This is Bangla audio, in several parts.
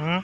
হুম।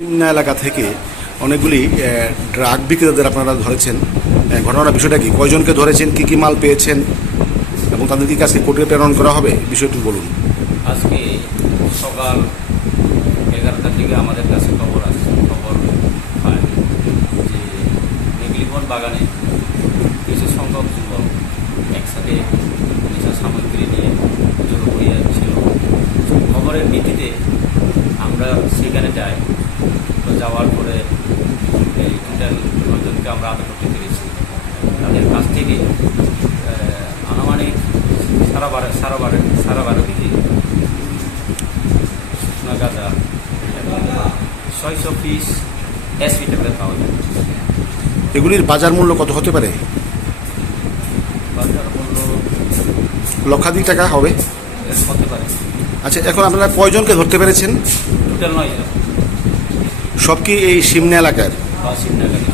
বিভিন্ন এলাকা থেকে অনেকগুলি ড্রাগ বিক্রেতাদের আপনারা ধরেছেন। ঘটনার বিষয়টা কি, কয়জনকে ধরেছেন, কি কি মাল পেয়েছেন এবং তাদের কি কাছে কোর্টে প্রেরণ করা হবে, বিষয়টি বলুন। আজকে সকাল 11টার দিকে আমাদের কাছে খবর পায় যে মেঘলিবন বাগানে কিছু সংখ্যক যুবক একসাথে নেশা সামগ্রী নিয়ে জড়ো হইয়াছিল। খবরের ভিত্তিতে আমরা সেখানে যাই। তো যাওয়ার পরে এই টোটাল 9 জনকে আমরা আটক করতে পেরেছি। তাদের কাছ থেকে আনুমানিক সারা বারো কেজি শুকনো গাঁজা এবং 600 পিস এসপি ট্যাবলেট পাওয়া যায়। এগুলির বাজার মূল্য কত হতে পারে? বাজার মূল্য লক্ষাধিক টাকা হবে। হতে পারে। আচ্ছা, এখন আপনারা কয়জনকে ধরতে পেরেছেন? টোটাল 9 জন সব কি এই সিমনা এলাকার? বা শিবনগরী।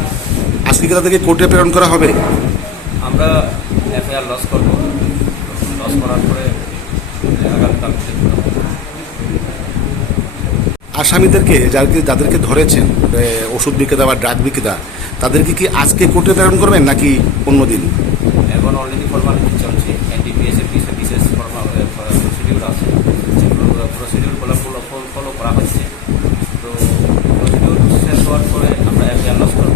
আজকে কি তাদেরকে কোর্টে প্রেরণ করা হবে? আমরা এফআইআর লস করব। লস করার পরে আগামীকাল আসামিদেরকে যাদেরকে ধরেছেন, ওষুধ বিক্রেতা বা ড্রাগ বিক্রেতা, তাদেরকে কি আজকে কোর্টে প্রেরণ করবেন নাকি অন্যদিন? এখন অলরেডি ফর্মালিটি চলছে। এনডিপিএস এর বিশেষ প্রসিডিউর আছে, সেগুলো প্রসিডিউরগুলো ফলো করা হচ্ছে। তো প্রসিডিউর শেষ হওয়ার পরে আমরা এফআইআর লস করব।